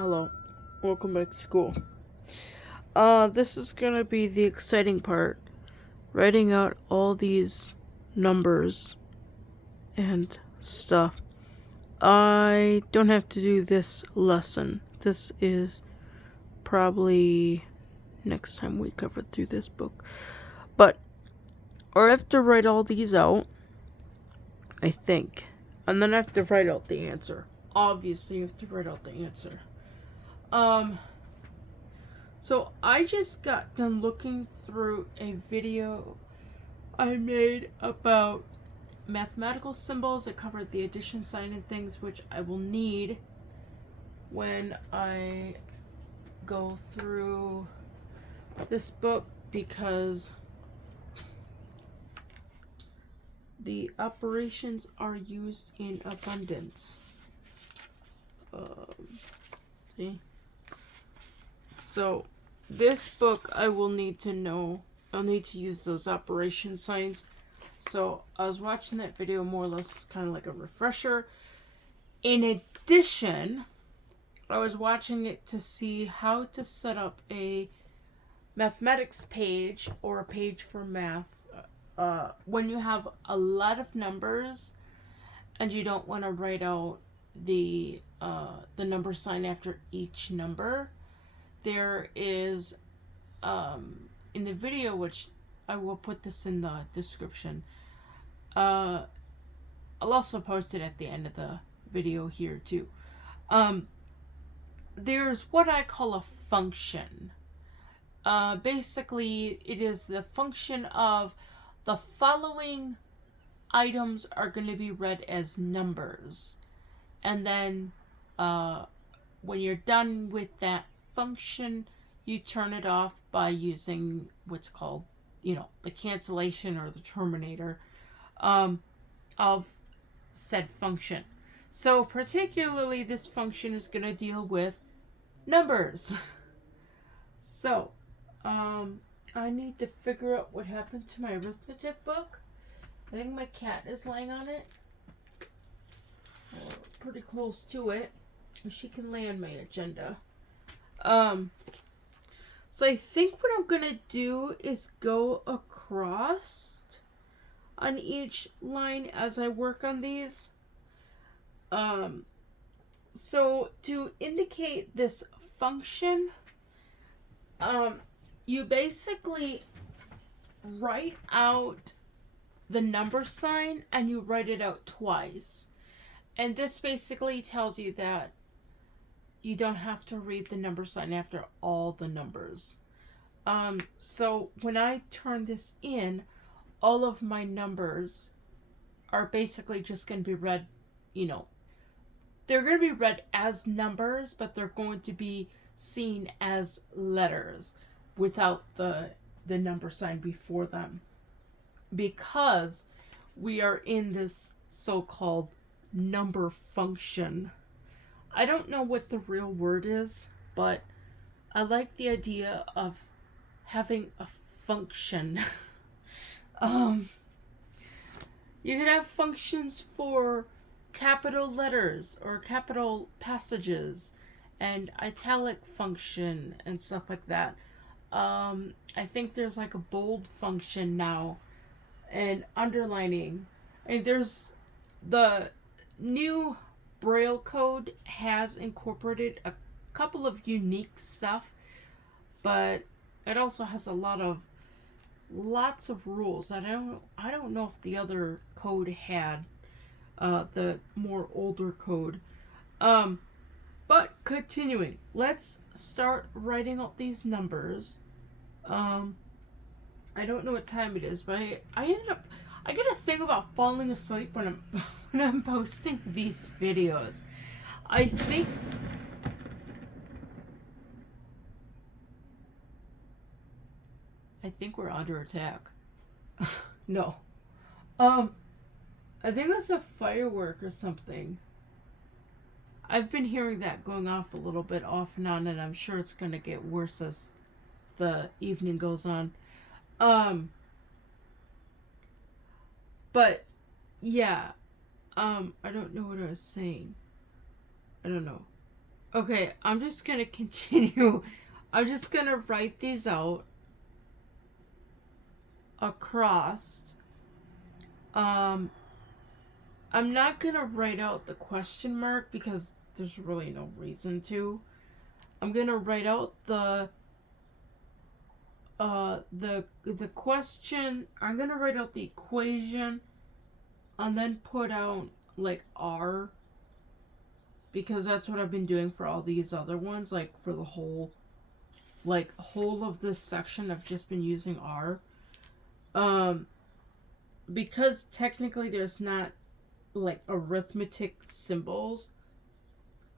Hello, welcome back to school. This is gonna be the exciting part. Writing out all these numbers and stuff. I don't have to do this lesson. This is probably next time we cover through this book. But I have to write all these out, I think. And then I have to write out the answer. Obviously, you have to write out the answer. So I just got done looking through a video I made about mathematical symbols. It covered the addition sign and things, which I will need when I go through this book because the operations are used in abundance. See? So this book I will need to know. I'll need to use those operation signs. So I was watching that video more or less kind of like a refresher. In addition, I was watching it to see how to set up a mathematics page or a page for math when you have a lot of numbers and you don't want to write out the number sign after each number. There is in the video, which I will put this in the description. I'll also post it at the end of the video here too. There's what I call a function. Basically, it is the function of the following items are going to be read as numbers. And then when you're done with that function, you turn it off by using what's called, the cancellation or the terminator of said function. So particularly this function is going to deal with numbers. So I need to figure out what happened to my arithmetic book. I think my cat is laying on it. Pretty close to it. She can lay on my agenda. So I think what I'm gonna do is go across on each line as I work on these. So to indicate this function, you basically write out the number sign and you write it out twice. And this basically tells you that you don't have to read the number sign after all the numbers. So when I turn this in, all of my numbers are basically just going to be read, they're going to be read as numbers, but they're going to be seen as letters without the number sign before them. Because we are in this so-called number function. I don't know what the real word is, but I like the idea of having a function. You could have functions for capital letters or capital passages and italic function and stuff like that. I think there's like a bold function now and underlining. And there's the new Braille code has incorporated a couple of unique stuff, but it also has lots of rules that I don't know if the other code had, the more older code. But continuing, let's start writing out these numbers. I don't know what time it is, but I get a thing about falling asleep when I'm posting these videos. I think we're under attack. No. I think it's a firework or something. I've been hearing that going off a little bit off and on, and I'm sure it's going to get worse as the evening goes on. But yeah, I don't know what I was saying. I don't know. Okay, I'm just gonna continue. I'm just gonna write these out across. Um, I'm not gonna write out the question mark because there's really no reason to. I'm gonna write out the question. I'm gonna write out the equation and then put out like R, because that's what I've been doing for all these other ones. Like for the whole of this section, I've just been using R. Um, because technically there's not like arithmetic symbols,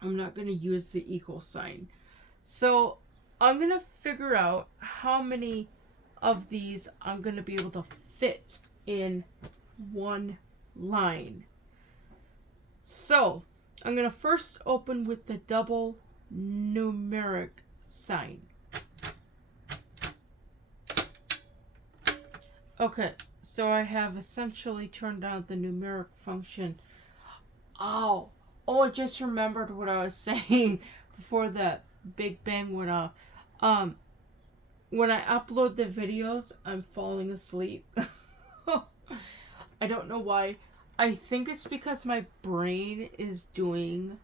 I'm not going to use the equal sign. So I'm going to figure out how many of these I'm going to be able to fit in one line. So I'm going to first open with the double numeric sign. Okay, so I have essentially turned out the numeric function. Oh, I just remembered what I was saying before the Big Bang went off. When I upload the videos, I'm falling asleep. I don't know why. I think it's because my brain is doing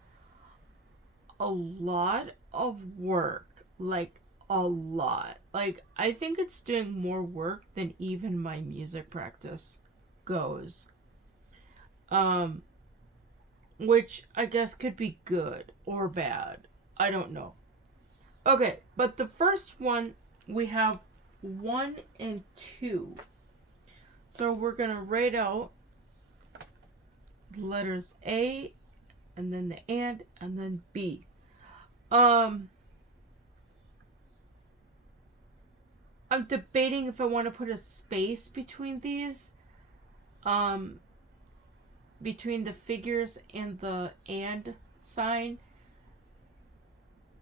a lot of work. Like, a lot. Like, I think it's doing more work than even my music practice goes. Which I guess could be good or bad. I don't know. Okay, but the first one, we have 1 and 2. So we're going to write out the letters A, and then the and then B. I'm debating if I want to put a space between these. Between the figures and the and sign,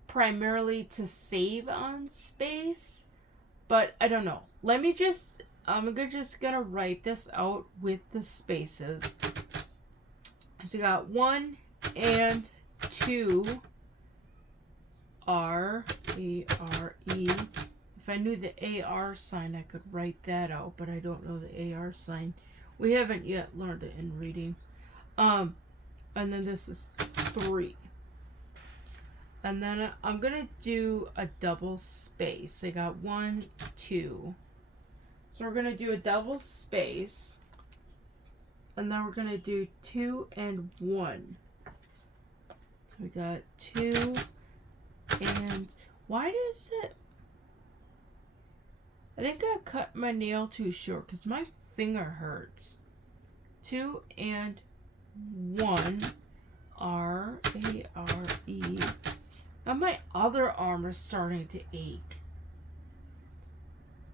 primarily to save on space, but I don't know. I'm just gonna write this out with the spaces. So you got 1 and 2 R, A-R-E. If I knew the AR sign, I could write that out, but I don't know the AR sign. We haven't yet learned it in reading. And then this is 3. And then I'm gonna do a double space. I got 1, 2. So we're gonna do a double space. And then we're gonna do 2 and 1. So we got 2 and... Why does it... I think I cut my nail too short because my finger hurts. 2 and 1. R-A-R-E. And my other arm is starting to ache.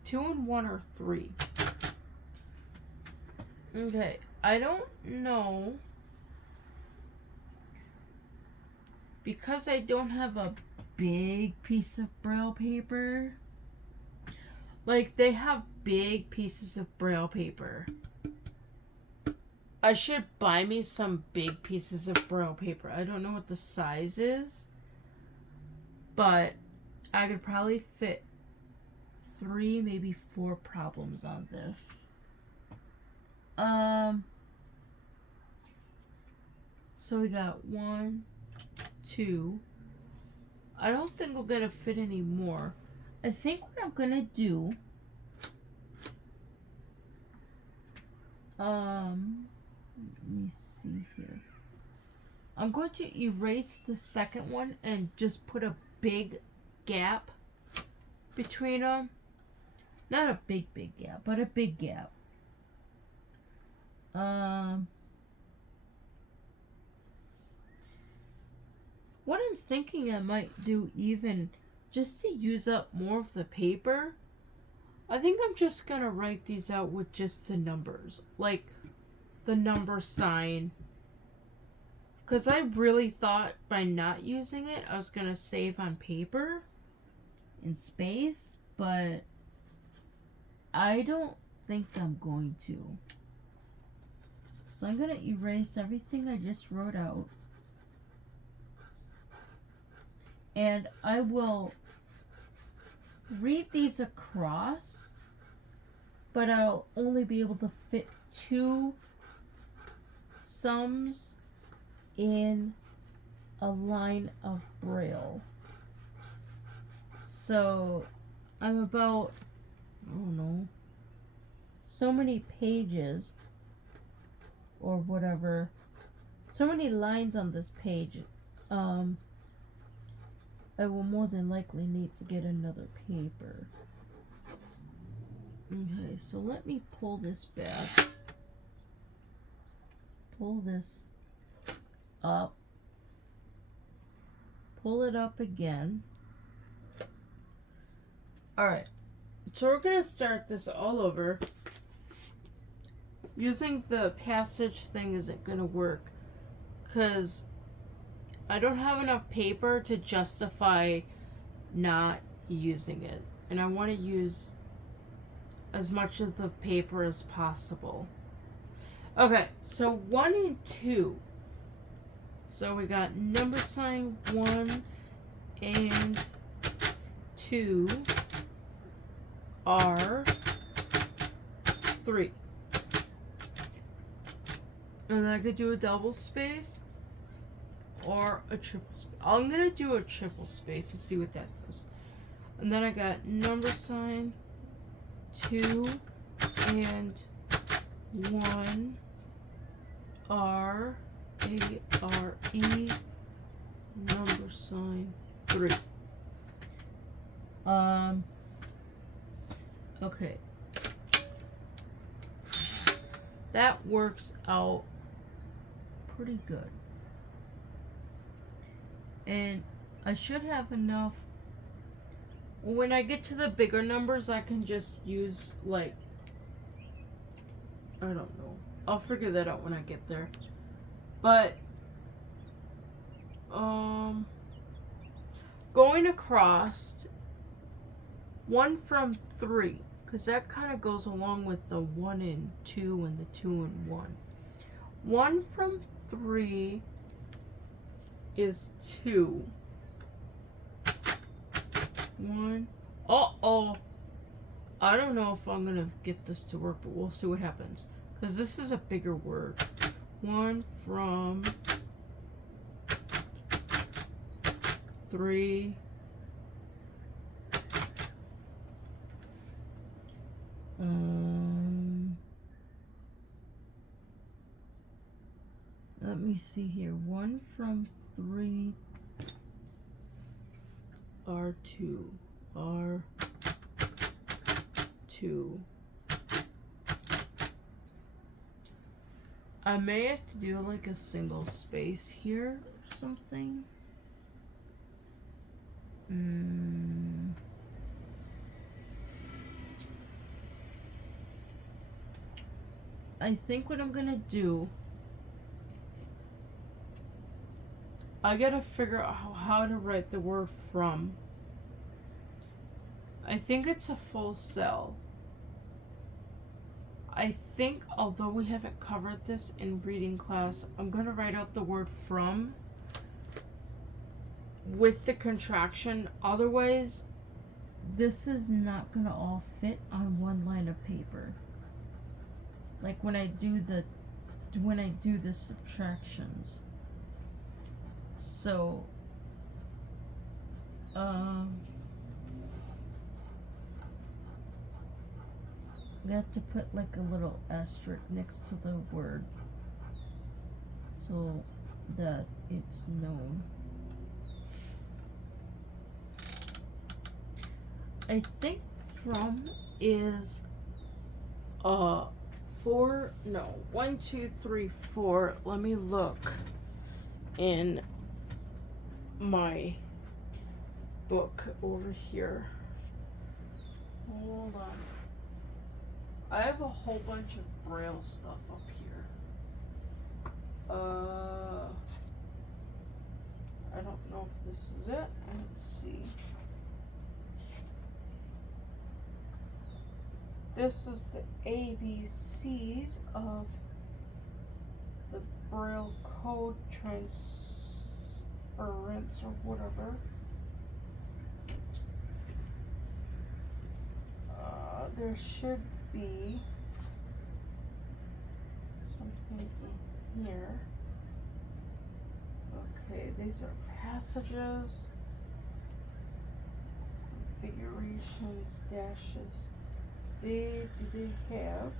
2 and 1 are 3. Okay, I don't know. Because I don't have a big piece of Braille paper. Like, they have big pieces of Braille paper. I should buy me some big pieces of Braille paper. I don't know what the size is, but I could probably fit 3, maybe 4 problems on this. So we got 1, 2. I don't think we're gonna fit any more. I think what I'm gonna do, let me see here. I'm going to erase the second one and just put a big gap between them. Not a big gap, but a big gap. What I'm thinking I might do, even just to use up more of the paper, I think I'm just gonna write these out with just the numbers, like the number sign, because I really thought by not using it I was gonna save on paper and space, but I don't think I'm going to. So I'm gonna erase everything I just wrote out. And I will read these across, but I'll only be able to fit 2 sums in a line of Braille. So I'm about, I don't know, so many pages or whatever, so many lines on this page. I will more than likely need to get another paper. Okay, so let me pull this back. Pull this up. Pull it up again. Alright, so we're going to start this all over. Using the passage thing isn't going to work because I don't have enough paper to justify not using it. And I want to use as much of the paper as possible. Okay, so 1 and 2. So we got number sign 1 and 2 are 3. And I could do a double space or a triple space. I'm going to do a triple space and see what that does. And then I got number sign 2 and 1 are A-R-E number sign 3. Okay. That works out pretty good. And I should have enough. When I get to the bigger numbers, I can just use, like, I don't know. I'll figure that out when I get there. But, going across 1 from 3, because that kind of goes along with the 1 and 2 and the 2 and 1. 1 from 3 is 2. 1. Uh-oh. I don't know if I'm going to get this to work, but we'll see what happens. Because this is a bigger word. 1 from 3. Let me see here. 1 from 3 R2. R2. I may have to do like a single space here or something. I think what I'm gonna do, I gotta figure out how to write the word from. I think it's a full cell. I think, although we haven't covered this in reading class, I'm gonna write out the word from with the contraction. Otherwise, this is not gonna all fit on one line of paper. Like when I do the subtractions. So, we have to put like a little asterisk next to the word so that it's known. I think from is 1, 2, 3, 4. Let me look in my book over here. Hold on. I have a whole bunch of Braille stuff up here. I don't know if this is it. Let's see. This is the ABCs of the Braille code transference or whatever. there should be something in here. Okay, these are passages, configurations, dashes. Do they have?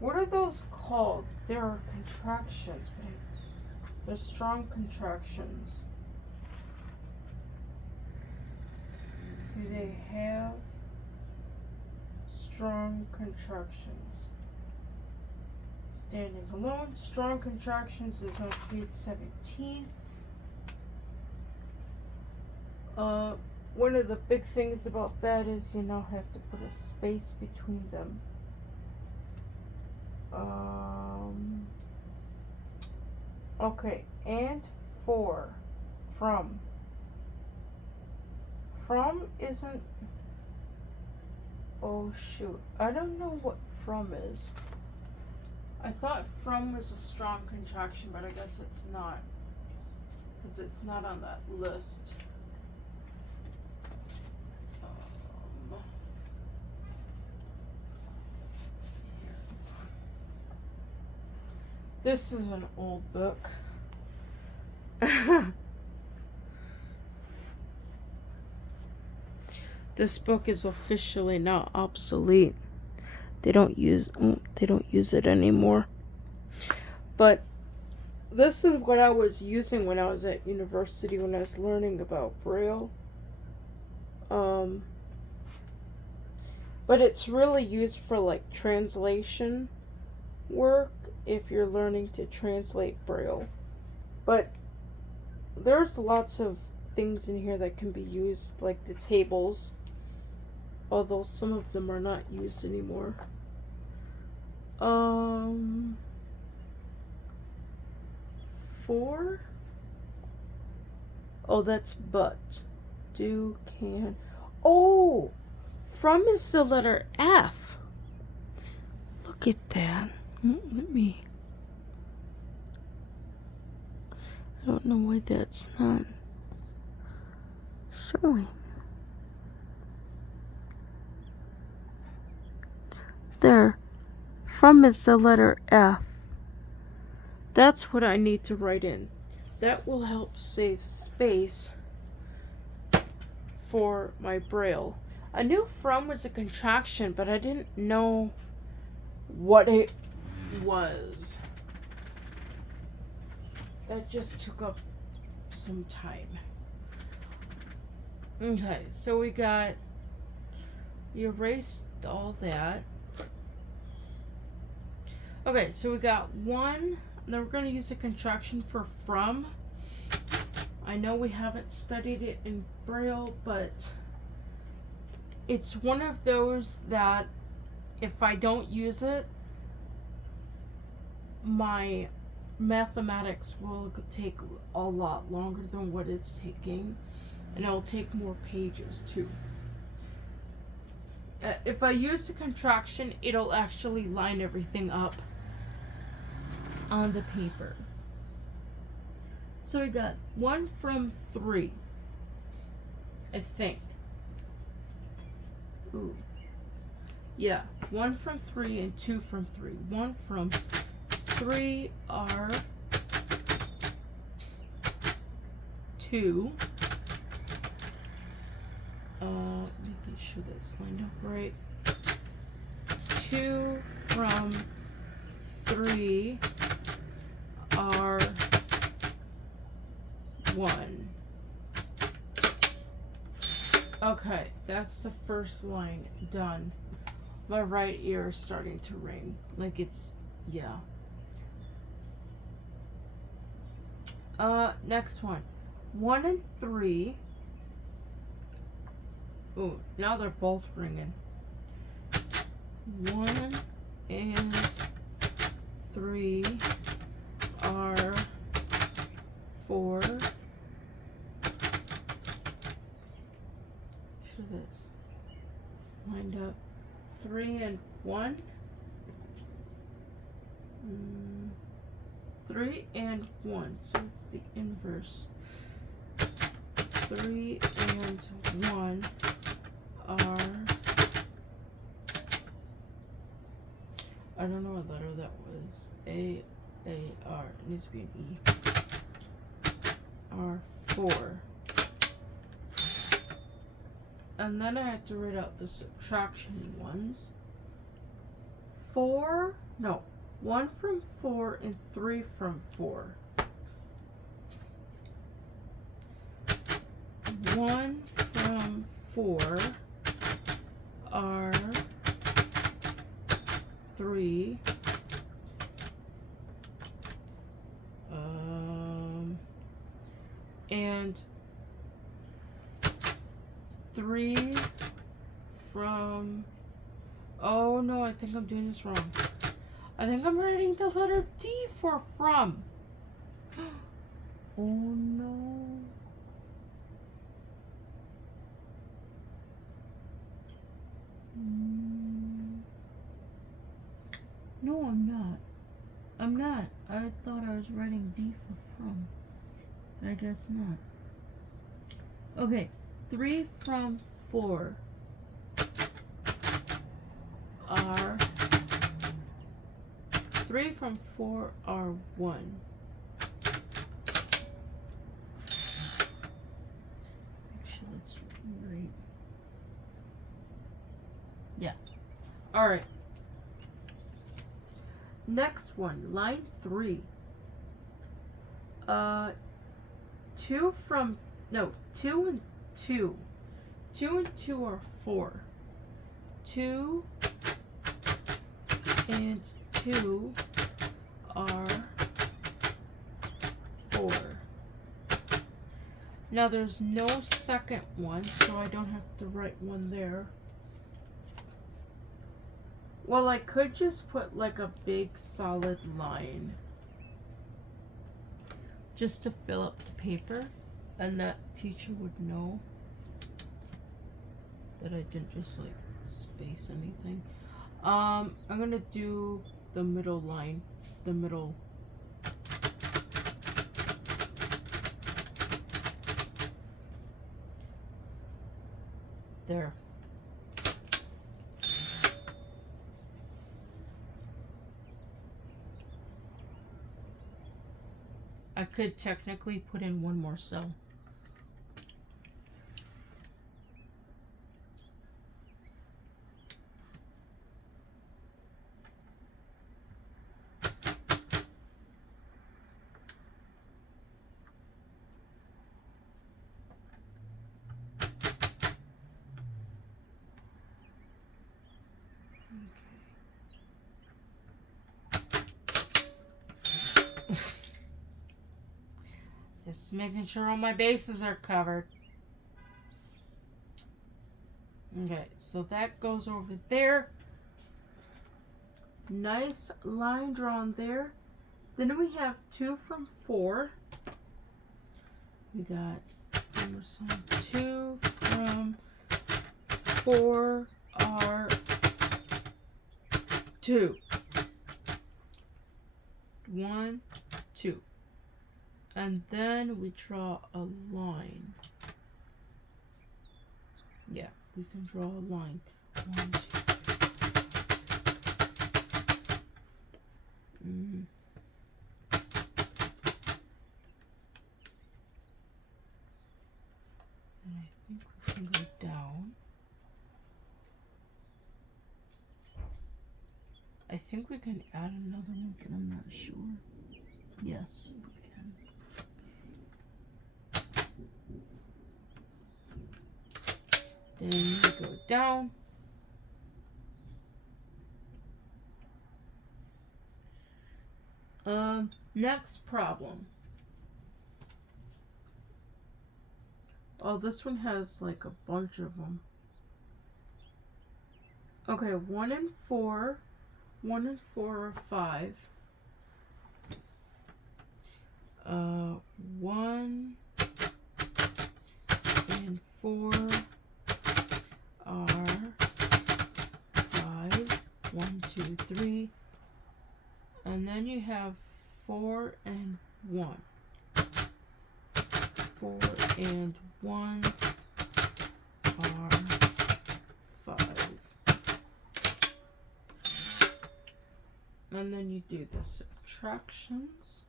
What are those called? There are contractions, but they're strong contractions. Do they have strong contractions? Standing alone, strong contractions is on page 17. One of the big things about that is you now have to put a space between them. Okay, and for, from. From isn't, oh shoot, I don't know what from is. I thought from was a strong contraction, but I guess it's not, because it's not on that list. This is an old book. This book is officially now obsolete. They don't use it anymore. But this is what I was using when I was at university when I was learning about Braille. But it's really used for like translation work if you're learning to translate Braille. But there's lots of things in here that can be used, like the tables, although some of them are not used anymore. For? Oh, that's but. Do, can. Oh! From is the letter F. Look at that. Let me. I don't know why that's not showing. There. From is the letter F. That's what I need to write in. That will help save space for my Braille. I knew from was a contraction, but I didn't know what it was. That just took up some time. Okay, so we erased all that. Okay, so we got one. Now we're going to use a contraction for from. I know we haven't studied it in Braille, but it's one of those that if I don't use it, my mathematics will take a lot longer than what it's taking, and it'll take more pages too. If I use the contraction, it'll actually line everything up on the paper. So we got 1 from 3, I think. Ooh. Yeah, 1 from 3 and 2 from 3. 1 from 3 are 2. Making sure that's lined up right. 2 from 3 are 1. Okay, that's the first line done. My right ear is starting to ring. Like it's, yeah. Next one. 1 and 3. Ooh, now they're both ringing. 1 and 3 are 4. Sure that's lined up. 3 and 1. 3 and 1. So it's the inverse. 3 and 1 are, I don't know what letter that was. A-R. It needs to be an E. Are 4. And then I have to write out the subtraction ones. 1 from 4 and 3 from 4. 1 from 4 are 3. And 3 from, oh no, I think I'm doing this wrong. I think I'm writing the letter D for from. Oh no. No, I'm not. I'm not. I thought I was writing D for from. I guess not. Okay, 3 from 4 are 3 from 4 are 1. Actually, let's read. Yeah. All right. Next one, line 3. 2 from, no, 2 and 2. 2 and 2 are 4. 2 and 2 are 4. Now there's no second one, so I don't have to write one there. Well, I could just put like a big solid line just to fill up the paper, and that teacher would know that I didn't just like space anything. I'm gonna do the middle line, the middle. There. I could technically put in one more cell. Just making sure all my bases are covered. Okay, so that goes over there. Nice line drawn there. Then we have 2 from 4. We got number sign 2 from 4 are 2. 1, 2. And then we draw a line. Yeah, we can draw a line. 1, 2. And I think we can go down. I think we can add another one, but I'm not sure. Yes, we can. Then we go down. Next problem. Oh, this one has like a bunch of them. Okay, 1 and 4. 1 and 4 are 5. 1 and 4 are 5. 1, 2, 3. And then you have 4 and 1. 4 and 1 R5. And then you do the subtractions.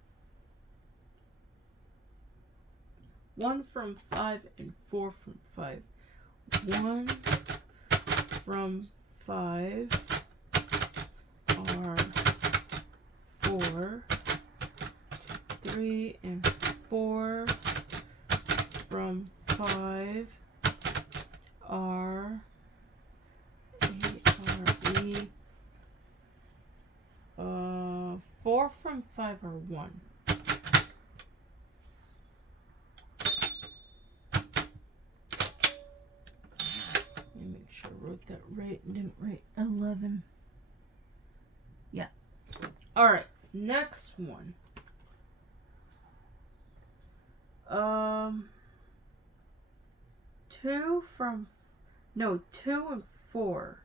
1 from 5 and 4 from 5. 1 from 5 are 4. 3 and 4 from 5 are A-R-E. 4 from 5 are 1. Let me make sure I wrote that right and didn't write 11. Yeah. Alright, next one. 2 and 4.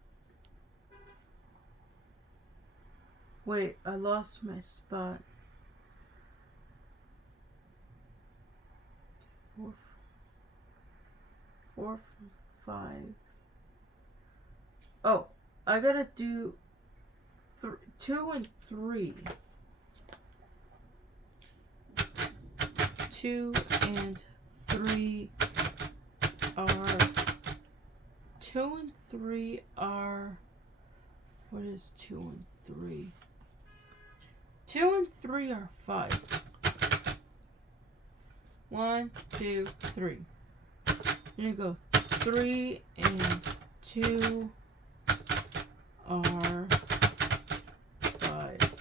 Wait, I lost my spot. 4 from 5. Oh, I gotta do 2 and 3. 2 and 3 are 2 and 3 are, what is 2 and 3? 2 and 3 are 5. 1, 2, 3. Then you go 3 and 2 are 5.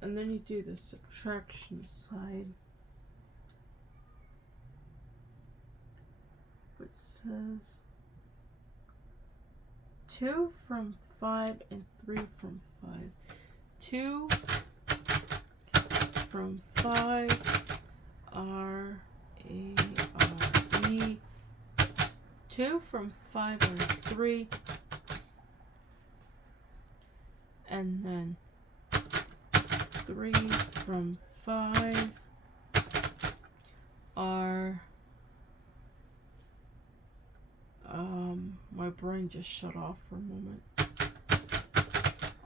And then you do the subtraction side, which says 2 from 5 and 3 from 5. 2 from 5 are A-R-E. 2 from 5 are 3. And then 3 from 5 are, my brain just shut off for a moment,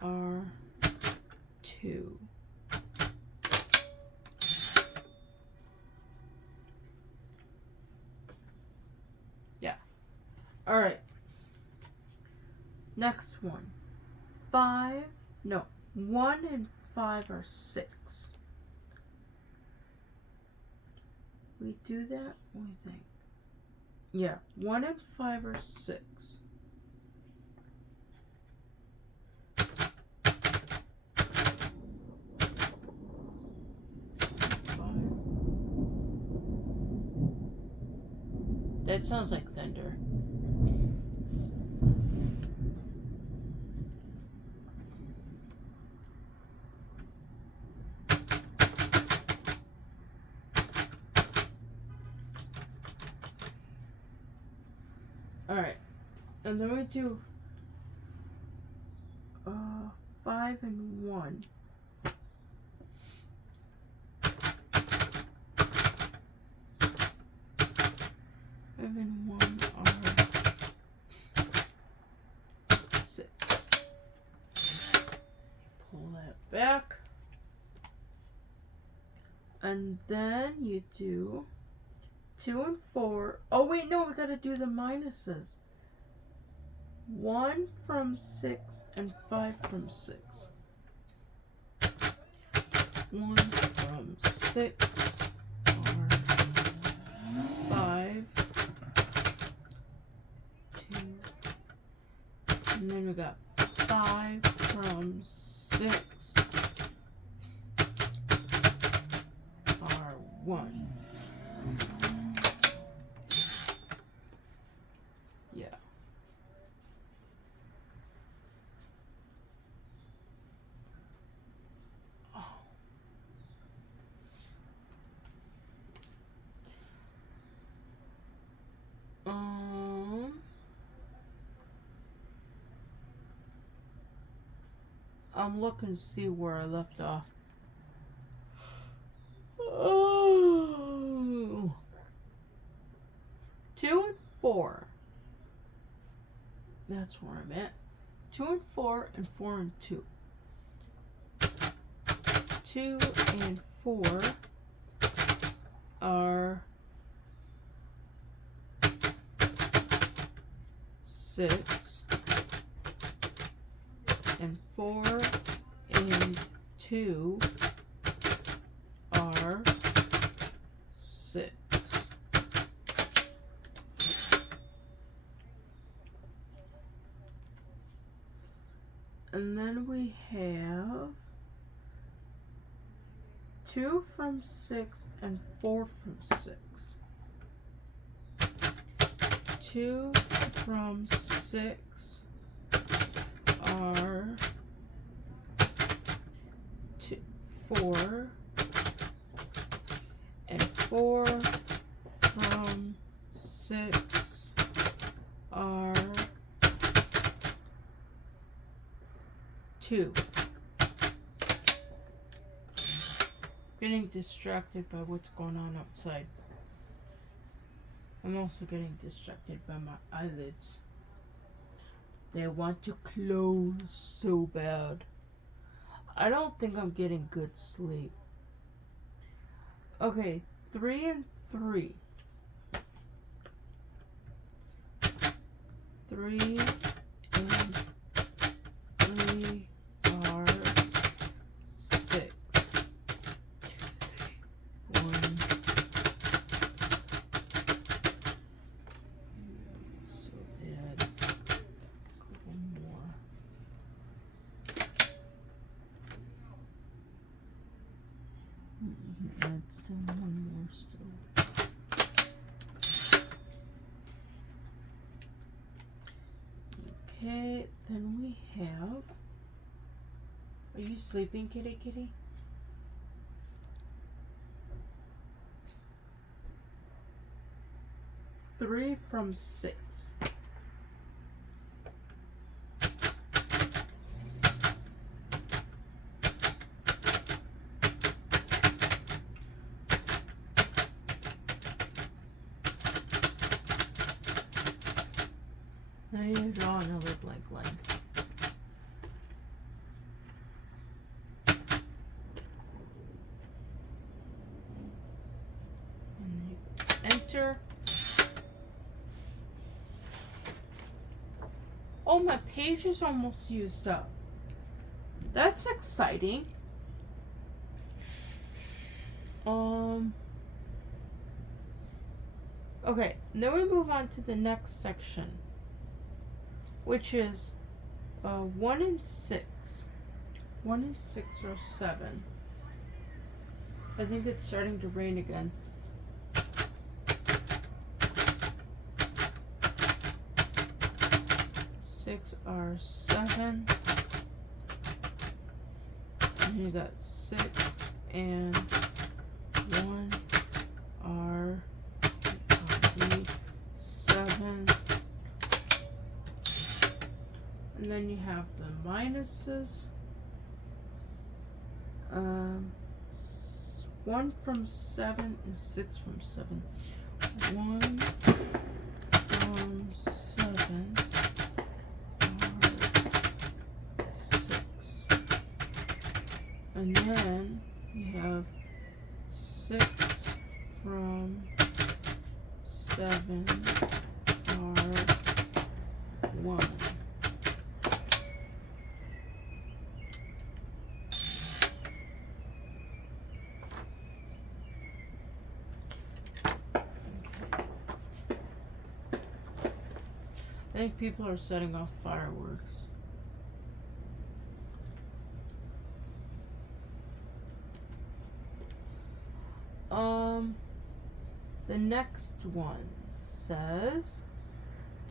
are 2. Yeah. Alright. Next one. 1 and 5 are 6. We do that? What do you think? Yeah, 1 and 5 are 6. That sounds like thunder. Alright, and then we do 5 and 1. 5 and 1 are 6. Pull that back. And then you do 2 and 4. Oh wait, no, we gotta do the minuses. 1 from 6 and 5 from 6. 1 from 6 are 5. 2. And then we got 5 from 6 are 1. Yeah. I'm looking to see where I left off. Oh. 2 and 4. That's where I'm at. 2 and 4 and 4 and 2. 2 and 4 are 6, and 4 and 2 are 6. And then we have 2 from 6 and 4 from 6. 2 from 6 are 4, and 4 from 6 are 2. Getting distracted by what's going on outside. I'm also getting distracted by my eyelids. They want to close so bad. I don't think I'm getting good sleep. Okay, 3 and 3. 3 and 3 are 6. 1. So add a couple more. Add still one more still. Okay, then we have. Are you sleeping, kitty kitty? Three from 6. Now you draw another blank line. And you enter. Oh, my page is almost used up. That's exciting. Okay, then we move on to the next section, which is 1 and 6. 1 and 6 are 7. I think it's starting to rain again. Six are 7. And you got 6 and 1 are 7. And then you have the minuses. 1 from 7 and 6 from 7. 1 from 7 are 6. And then you have 6 from 7 are 1. I think people are setting off fireworks. The next one says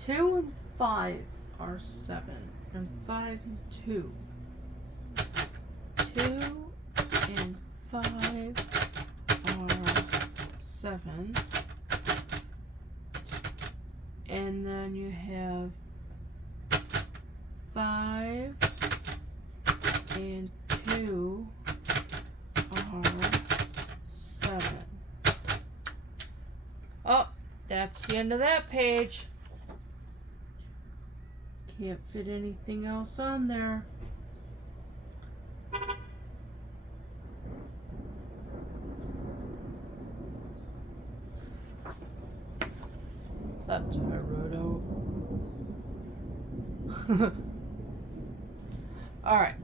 2 and 5 are 7, and 5 and 2. 2 and 5 are 7. And then you have 5 and 2 are 7. Oh, That's the end of that page. Can't fit anything else on there. That's what I wrote out. Alright.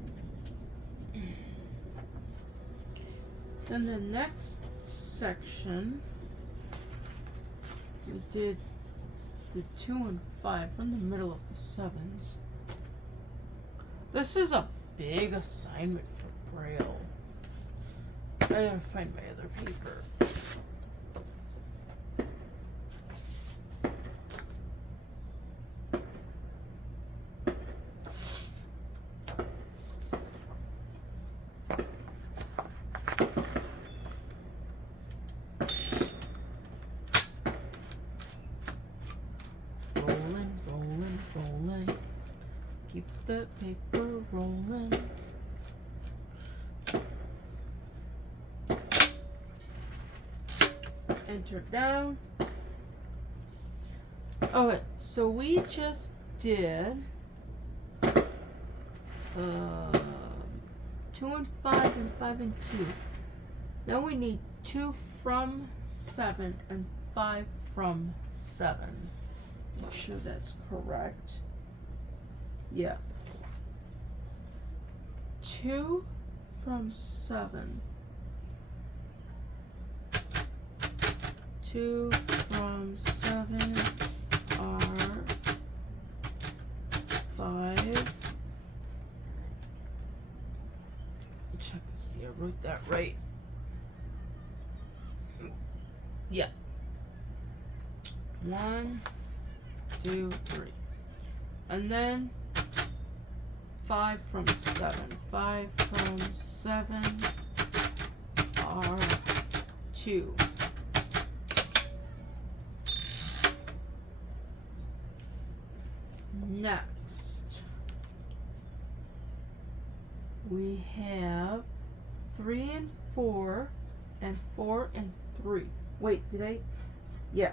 Then the next section, we did the 2 and 5 from the middle of the 7s. This is a big assignment for Braille. I gotta find my other paper. Rolling. Keep the paper rolling. Enter down. Okay, so we just did 2 and 5 and 5 and 2. Now we need 2 from 7 and 5 from 7. Make sure that's correct. Yeah. 2 from 7. 2 from 7 are 5. Check to see I wrote that right. Yeah. 1, 2, 3. And then 5 from 7. 5 from 7 are 2. Next, we have 3 and 4 and 4 and 3. Wait, did I? Yeah.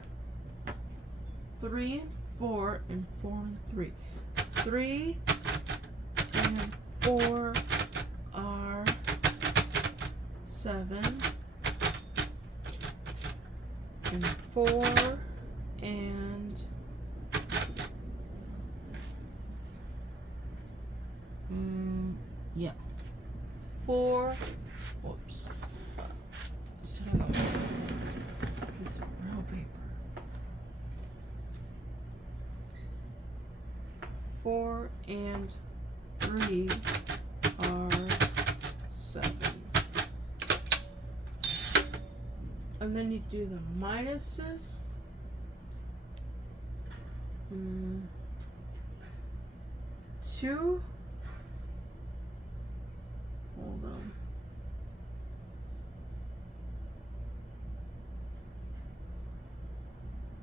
3 and 4 and 4 and 3. 3 and 4 are 7. And 4 and yeah. 4. Whoops. This is real paper. 4 and 3 are 7. And then you do the minuses. 2. Hold on.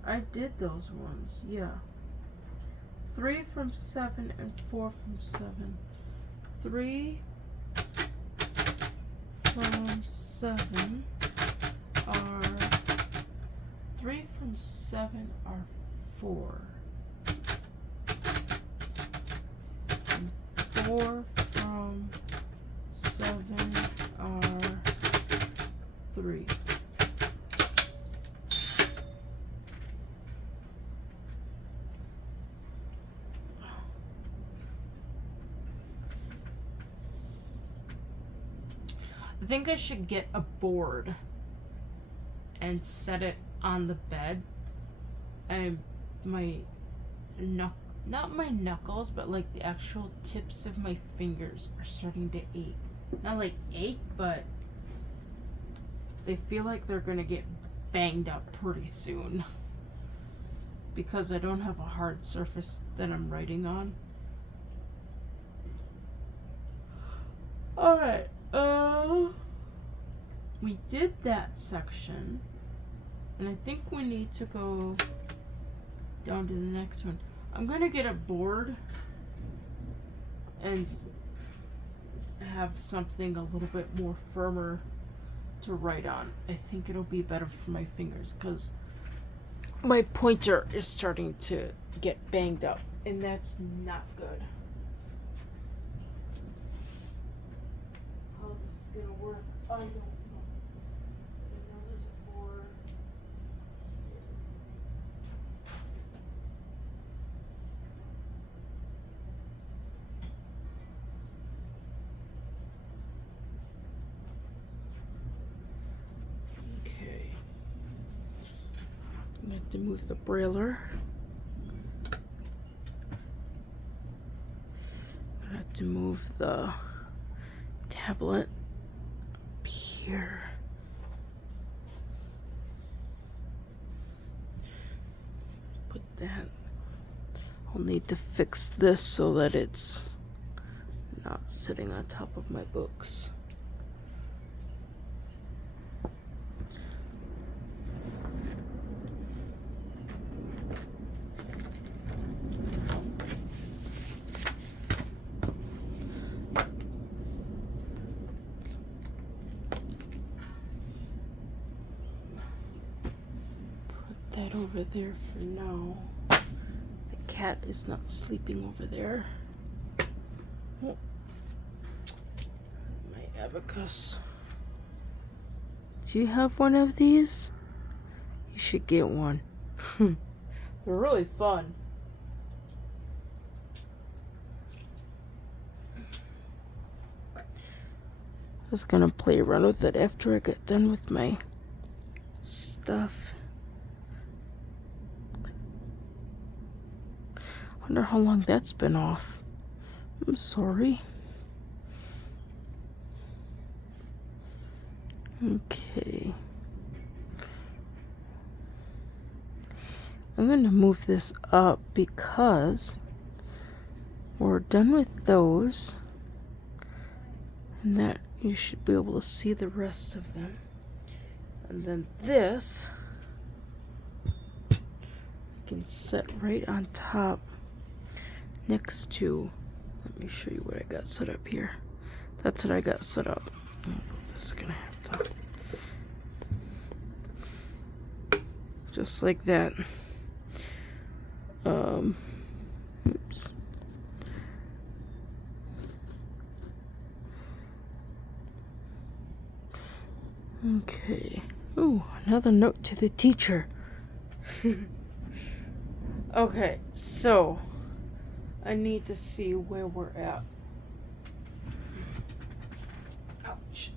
I did those ones, yeah. 3 from 7 and 4 from 7. 3 from 7 are 3 from 7 are 4. And 4 from 7 are 3. I think I should get a board and set it on the bed. And not my knuckles, but like the actual tips of my fingers are starting to ache. Not like ache, but they feel like they're gonna get banged up pretty soon. Because I don't have a hard surface that I'm writing on. Alright, we did that section, and I think we need to go down to the next one. I'm gonna get a board and have something a little bit more firmer to write on. I think it'll be better for my fingers, because my pointer is starting to get banged up, and that's not good. How this is gonna work, I don't know. And now there's a board here. Okay. I have to move the brailler. I have to move the tablet up here. Put that. I'll need to fix this so that it's not sitting on top of my books. That over there for now. The cat is not sleeping over there. Oh. My abacus. Do you have one of these? You should get one. They're really fun. I was gonna play around with it after I get done with my stuff. Wonder how long that's been off. I'm sorry. Okay. I'm gonna move this up because we're done with those. And that you should be able to see the rest of them. And then this can set right on top next to, let me show you what I got set up here. That's what I got set up. This is gonna have to, just like that. Oops. Okay. Ooh, another note to the teacher. Okay, so I need to see where we're at. Ouch.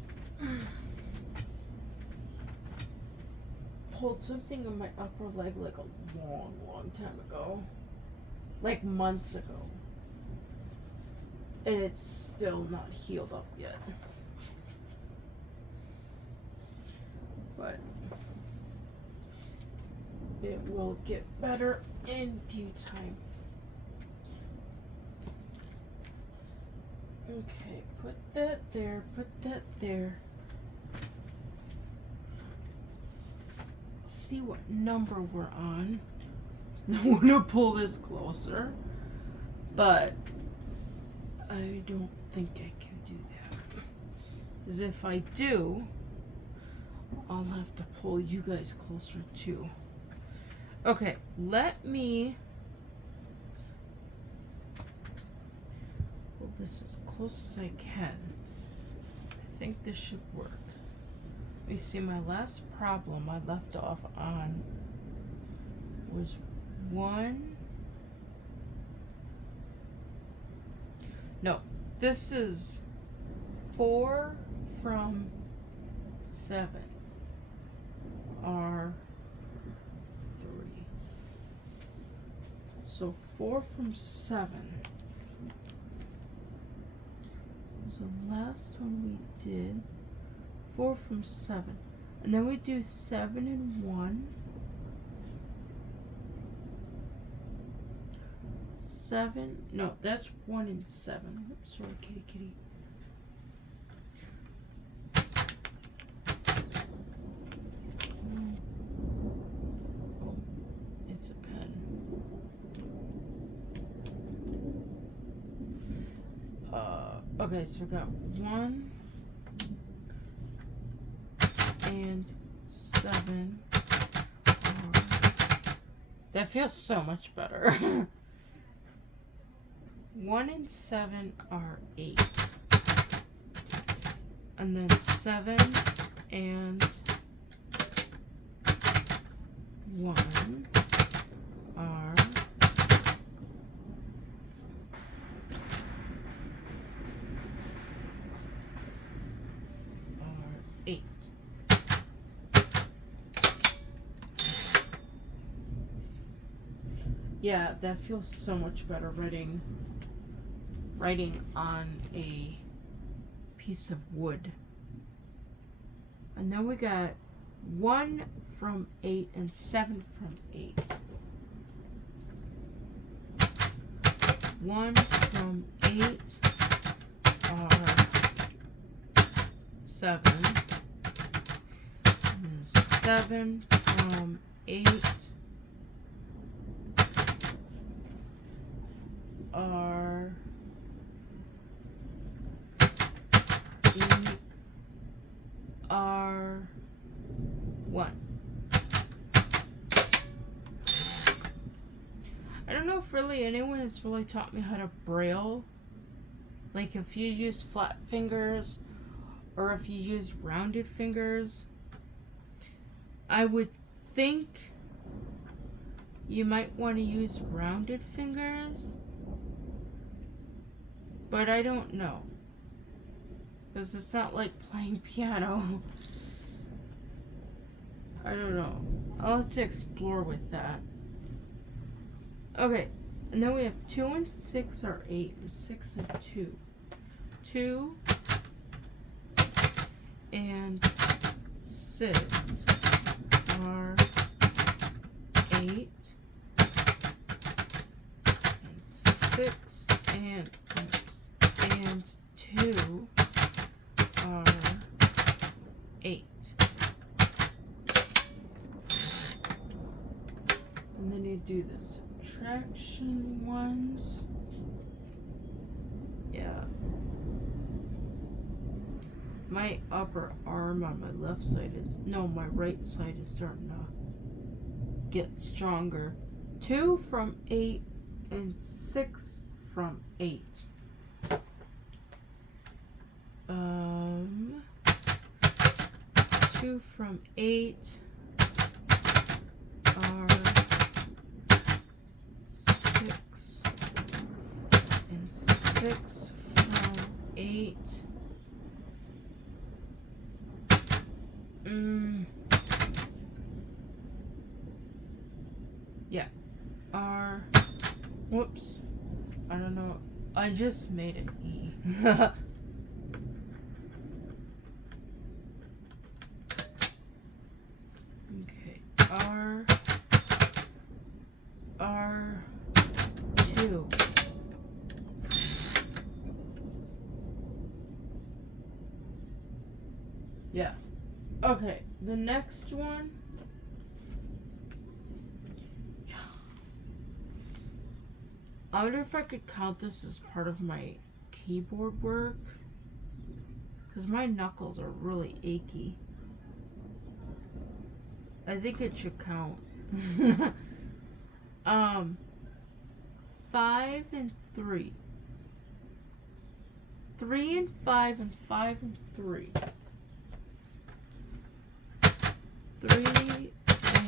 Pulled something on my upper leg like a long time ago. Like months ago. And it's still not healed up yet. But it will get better in due time. Okay, put that there, put that there. See what number we're on. I want to pull this closer, but I don't think I can do that. Because if I do, I'll have to pull you guys closer too. Okay, let me pull this as close as I can. I think this should work. You see, my last problem I left off on was 1. No, this is 4 from 7 are 3. So 4 from 7. So last one we did 4 from 7. And then we do 7 and 1. 7, no, that's 1 and 7. Oops, sorry, kitty. Oh, it's a pen. Okay, so we got 1 and 7 are That feels so much better. 1 and 7 are 8. And then 7 and 1 are 8. Yeah, that feels so much better writing on a piece of wood. And then we got 1 from 8 and 7 from 8. 1 from 8 are 7. And then 7 from 8 are 8 are 1. I don't know if really anyone has really taught me how to braille. Like if you use flat fingers or if you use rounded fingers. I would think you might want to use rounded fingers, but I don't know. Because it's not like playing piano. I don't know. I'll have to explore with that. Okay, and then we have 2 and 6 are 8, and 6 and 2. 2 and 6 are 8, and 6 and 2 are 8. And then you do the subtraction ones. Yeah. My upper arm on my left side my right side is starting to get stronger. 2 from 8 and 6 from 8. 2 from 8 are 6, and 6 from 8 yeah, are, whoops, I don't know, I just made an E. Okay, R2. Yeah. Okay, the next one. I wonder if I could count this as part of my keyboard work. Because my knuckles are really achy. I think it should count. 5 and 3. 3 and 5 and 5 and 3. 3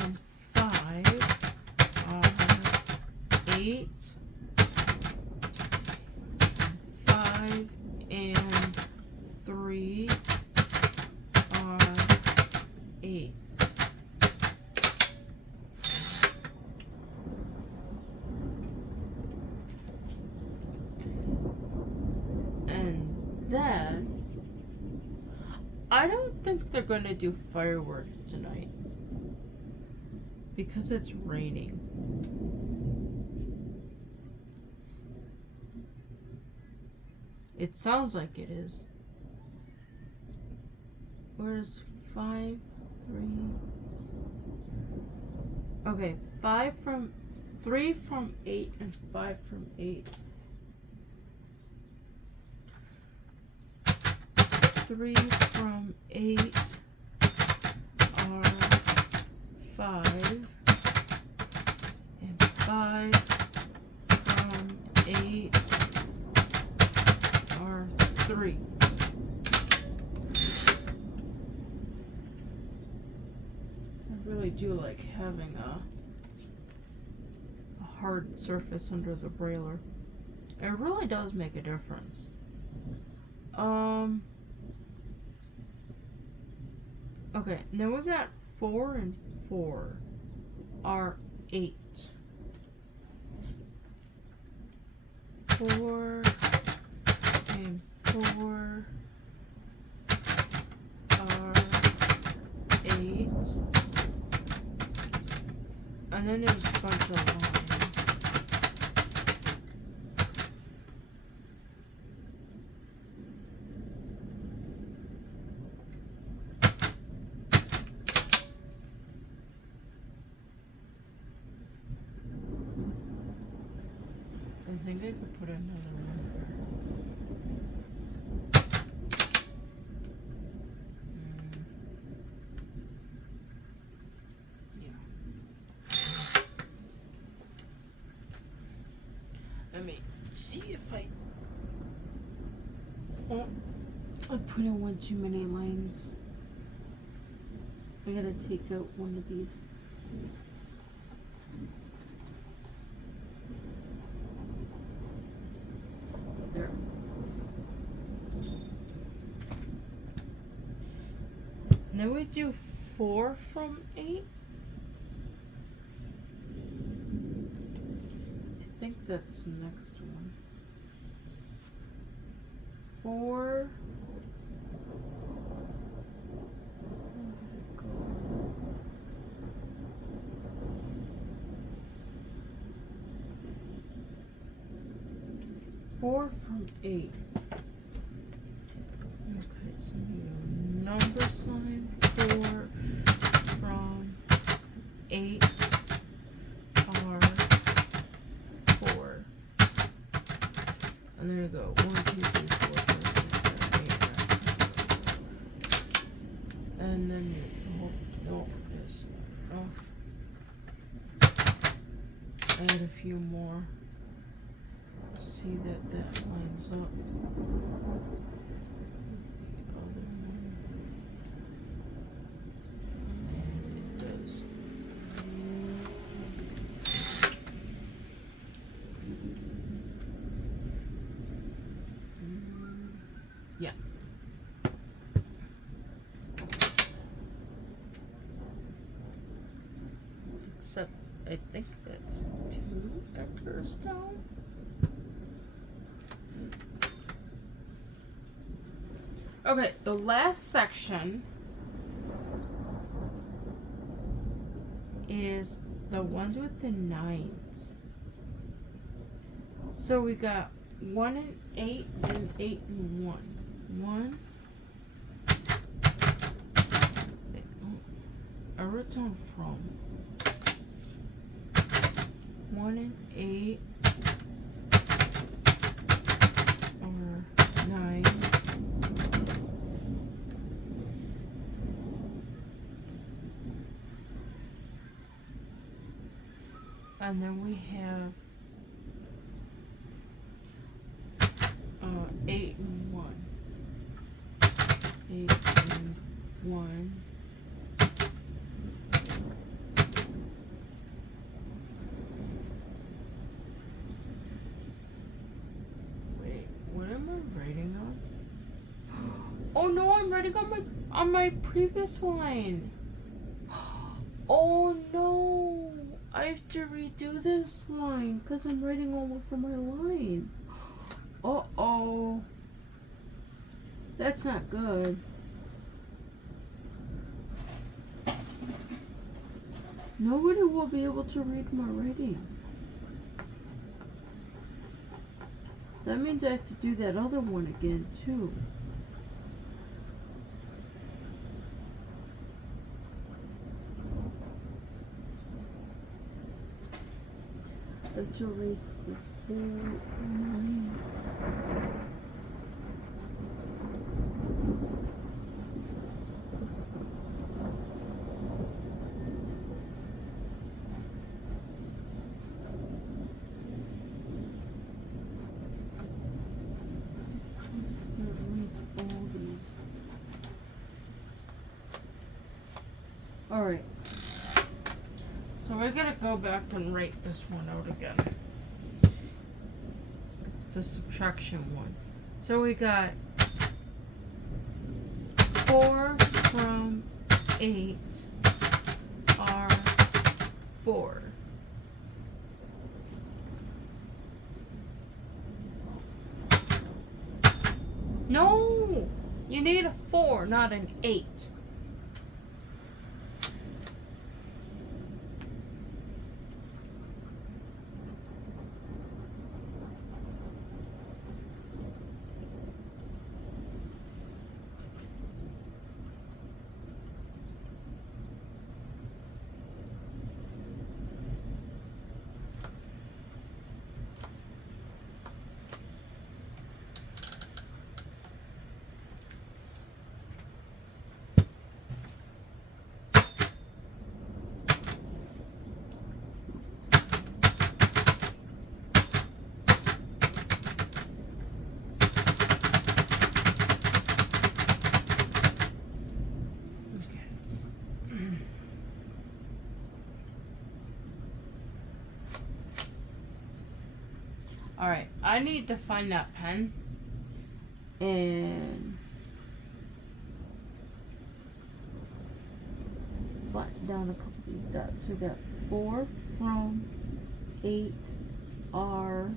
and 5 are 8. 5 and 3 are 8. And then I don't think they're going to do fireworks tonight because it's raining. It sounds like it is. Where's 5, 3? Okay, 3 from 8 and 5 from 8. 3 from 8 are 5, really do like having a hard surface under the brailler. It really does make a difference. Okay, then we got 4 and 4 are 8. 4 and 4 are 8. And then there's a bunch of lines. I think I could put another one here. Yeah. Let me see if I... Oh, I put in one too many lines. I gotta take out one of these. There. Now we do 4 from 8. I think that's the next one. 4. Where did it go? 4 from 8. Okay, so we need a number sign. 4 from 8 are 4. And there we go. 1, 2, 3, 4, 5, 6, 7, 8. And then you no, this off. Add a few more. See that lines up with the other one. And it does. Yeah. Except I think that's 2 vectors down. Okay, the last section is the ones with the 9s. So we got 1 and 8 and 8 and 1. 1. I wrote down from 1 and 8 or 9. And then we have 8 and 1. 8 and 1. Wait, what am I writing on? Oh no, I'm writing on my previous line. Oh no, I have to redo this line because I'm writing all over my line. Uh-oh. That's not good. Nobody will be able to read my writing. That means I have to do that other one again too. Let's erase this whole line. I'm just gonna erase all these. Alright. So we're gonna go back and write this one out again. The subtraction one. So we got 4 from 8 are 4. No! You need a 4, not an 8. Alright, I need to find that pen and flatten down a couple of these dots. We got 4 from 8 are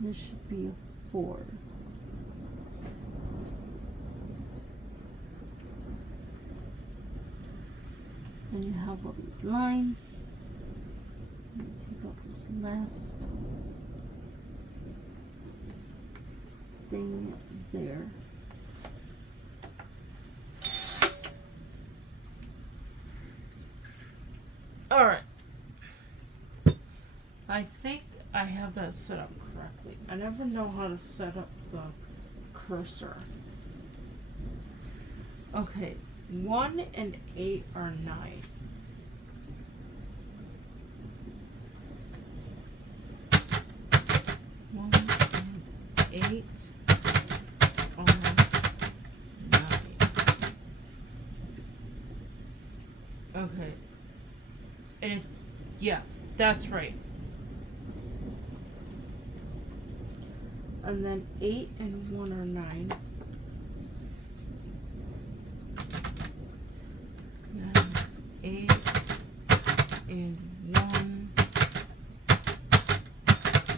this should be a 4. Then you have all these lines. Take out this last thing there. Alright. I think I have that set up correctly. I never know how to set up the cursor. Okay. 1 and 8 are 9. One and 8 are 9. Okay. And yeah, that's right. And then 8 and 1 are 9. 8 and 1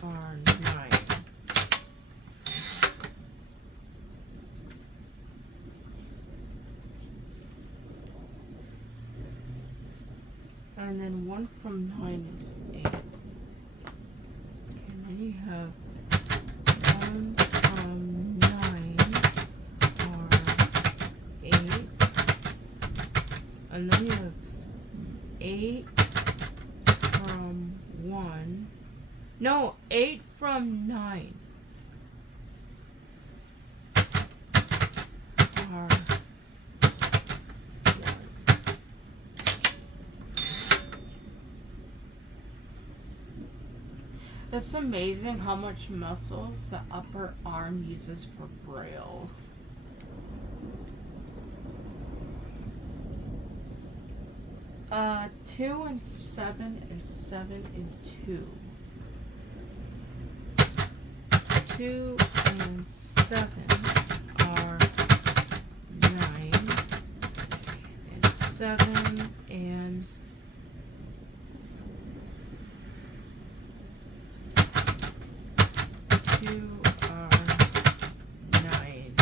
are 9. And then 1 from 9 is 8. Okay, and then you have 1 from 9 are 8. And then you have 8 from 1. No, 8 from 9 are 1. It's amazing how much muscles the upper arm uses for Braille. 2 and 7 is 7 and 2. 2 and 7 are 9. And 7 and 2 are 9.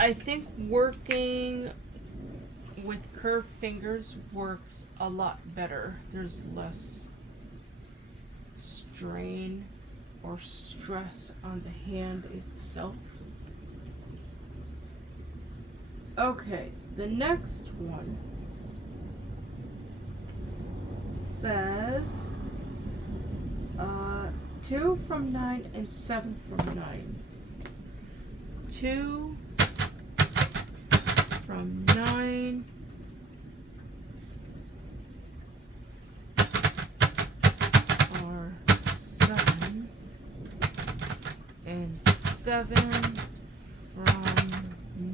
I think working with curved fingers works a lot better. There's less strain or stress on the hand itself. Okay, the next one says 2 from 9 and 7 from 9. 2 from 9 are 7 and 7 from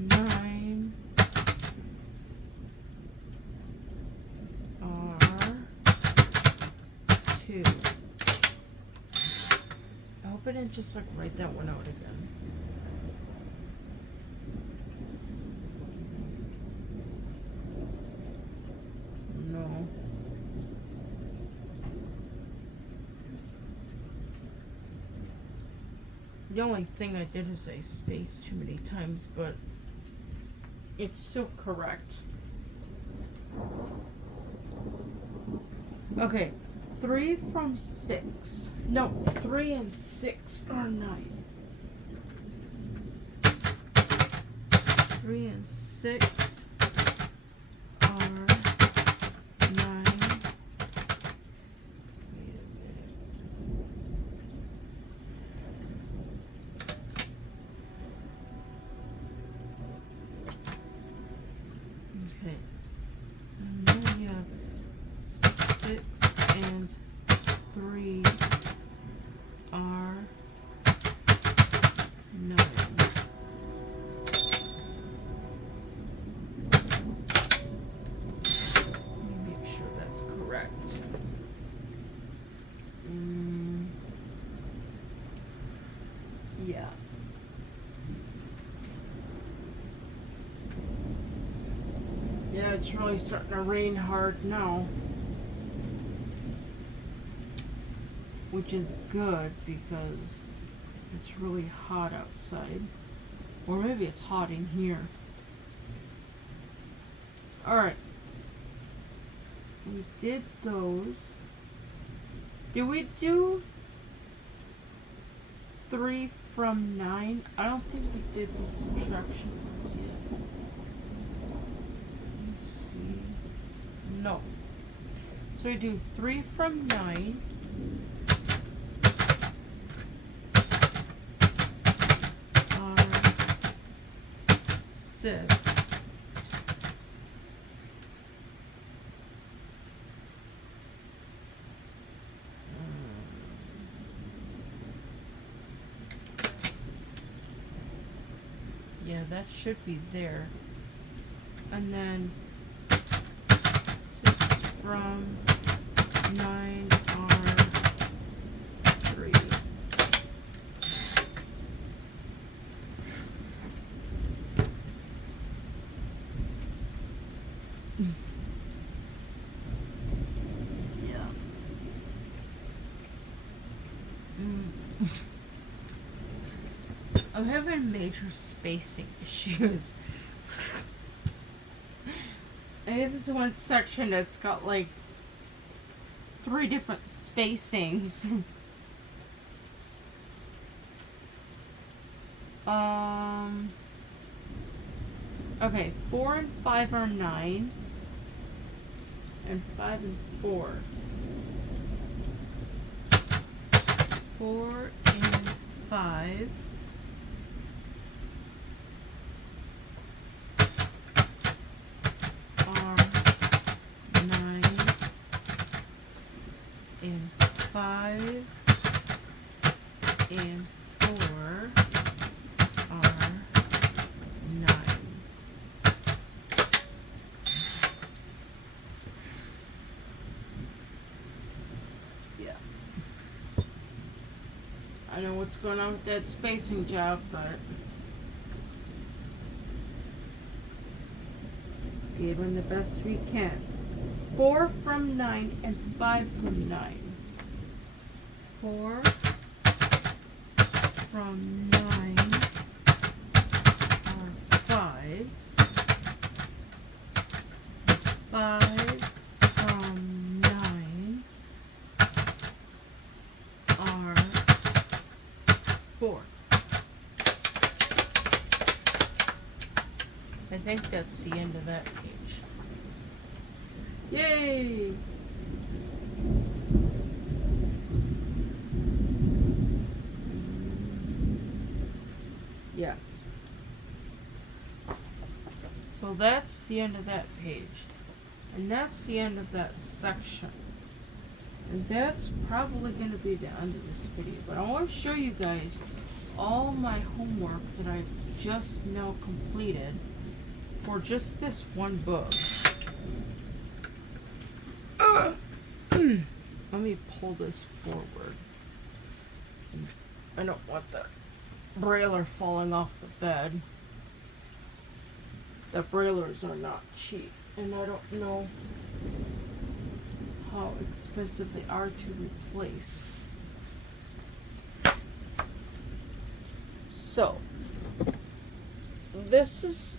9 are 2. I hope I didn't just like write that one out again. No. The only thing I did is I spaced too many times, but it's still correct. Okay, 3 from 6. No, 3 and 6 are 9. 3 and 6 are 9. Okay. And then we have 6 and 3 are 9. Let me make sure that's correct. Yeah. Yeah, it's really starting to rain hard now. Which is good because it's really hot outside. Or maybe it's hot in here. Alright. We did those. Did we do 3 from 9? I don't think we did the subtraction ones yet. Let's see. No. So we do 3 from 9. Are 6. Yeah, that should be there. And then 6 from 9 are 3. Yeah. I'm having major spacing issues. I hate this one section that's got like 3 different spacings. Okay, 4 and 5 are 9. And 5 and 4. 4 and 5 are 9. And 5 and 4 are 9. Yeah. I know what's going on with that spacing job, but doing the best we can. 4 from 9 and 5 from 9. 4 from 9 are 5. 5 from 9 are 4. I think that's the end of that page. Yay! Yeah. So that's the end of that page. And that's the end of that section. And that's probably going to be the end of this video. But I want to show you guys all my homework that I just now completed for just this one book. Let me pull this forward. I don't want the brailler falling off the bed. The brailers are not cheap, and I don't know how expensive they are to replace. So, this is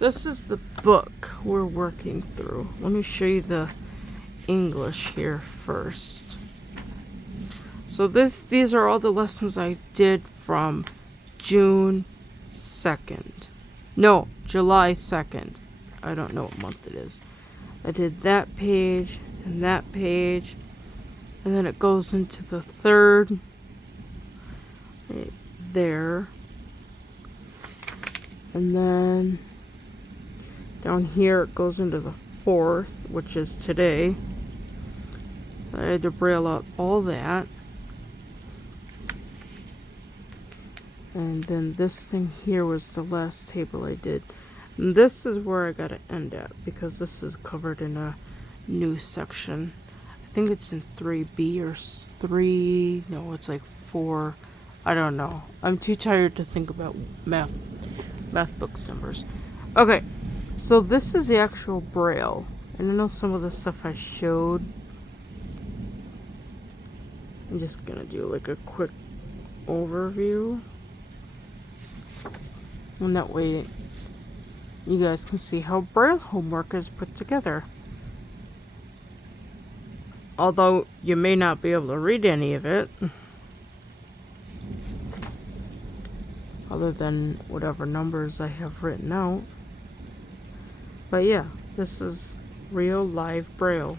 the book we're working through. Let me show you the English here first. So these are all the lessons I did from June 2nd. No, July 2nd. I don't know what month it is. I did that page and that page, and then it goes into the third right there, and then down here it goes into the fourth, which is today. I had to braille out all that. And then this thing here was the last table I did. And this is where I gotta end at, because this is covered in a new section. I think it's in 3B or 3. No, it's like 4. I don't know. I'm too tired to think about math books numbers. Okay, so this is the actual braille. And I know some of the stuff I showed. I'm just gonna do like a quick overview. And that way you guys can see how braille homework is put together. Although you may not be able to read any of it, other than whatever numbers I have written out. But yeah, this is real live braille.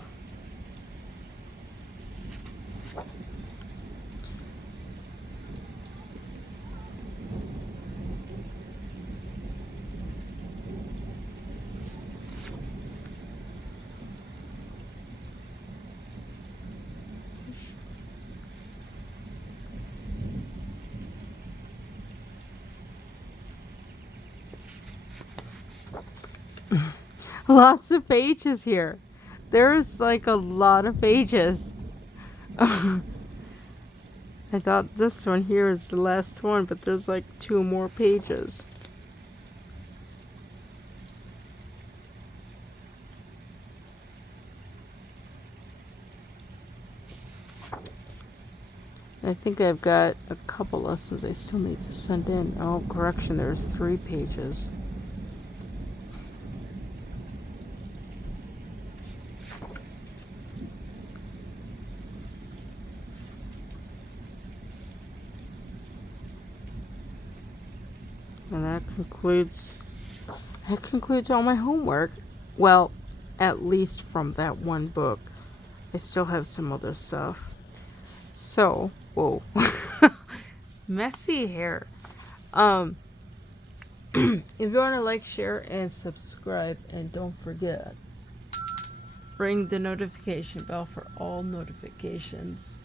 Lots of pages here. There's like a lot of pages. I thought this one here is the last one, but there's like 2 more pages. I think I've got a couple lessons I still need to send in. Oh, correction, there's 3 pages. And that concludes all my homework. Well, at least from that one book. I still have some other stuff. So, whoa. Messy hair. If you want to like, share, and subscribe, and don't forget, ring the notification bell for all notifications.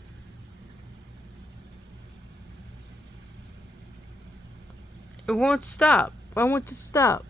It won't stop. I want to stop.